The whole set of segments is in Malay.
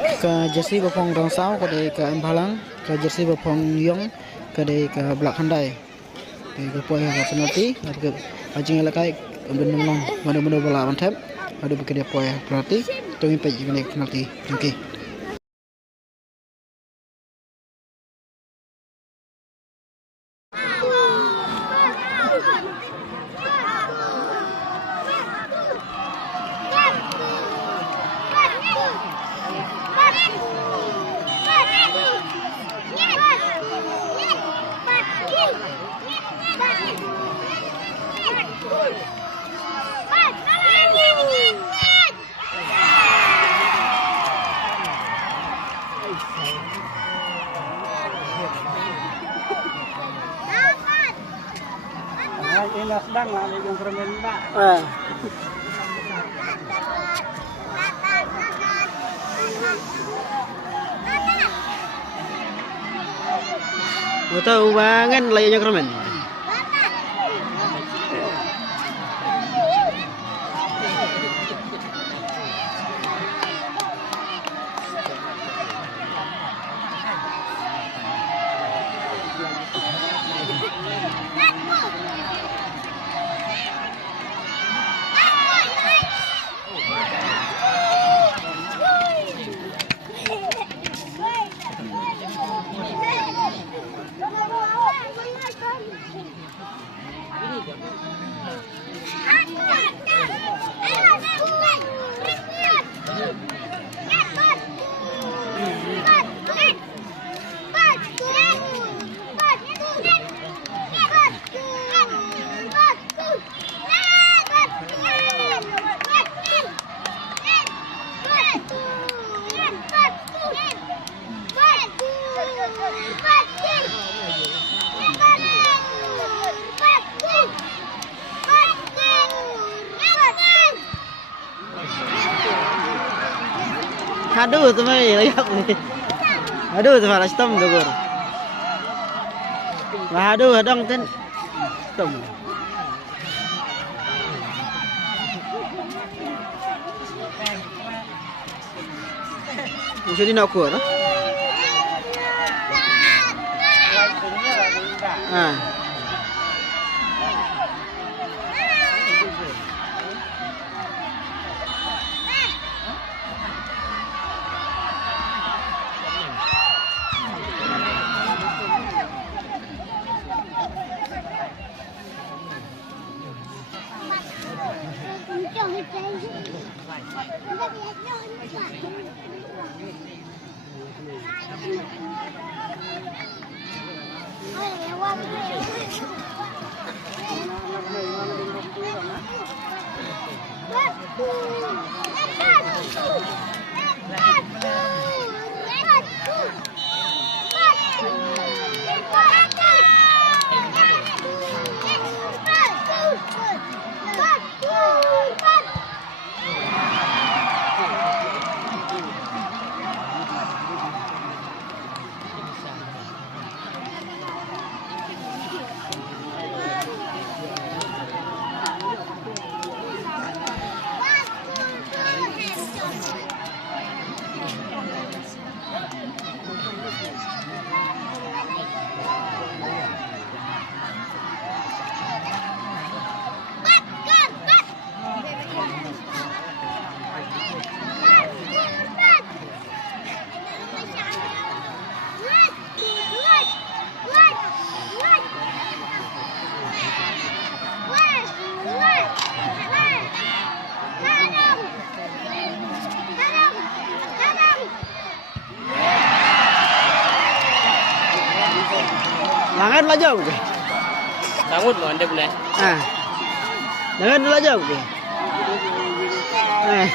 Ke jersey bapong rong sao ke dari ke Empalang, ke jersey bapong Yong ke dari ke Belak Handai. Ke poin ke penalti, ke ajing elakai benung mana-mana bola mantap. Ada bekerja poin penalti, tunggu pej ke penalti. Okey. Ini sedang lah yang permen mbak. Tahu banget layaknya kermen. Aduh, tu mai layak ni. Aduh, tu malah stem tu gor. Aduh, adang ten stem. Mesti nak kuat, ah. Langan lah jauh ke? Bangun loh anda boleh. Ah. Langan lah jauh ke? Ah.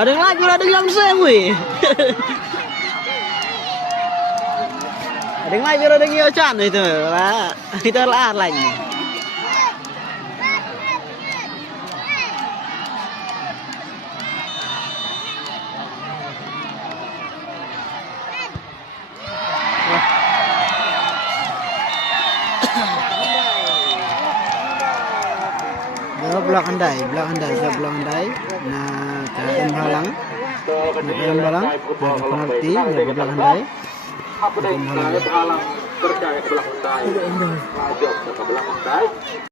Ada yang lagi ada yang sewi. Ada yang lagi ada yang nyocan itu lah. Itu lah lagi. belakang andai. Nah, jangan halang. Jangan halang. Penalti dari belakang andai. Apa deh? Halang terkait belakang andai. Maju ke belakang andai.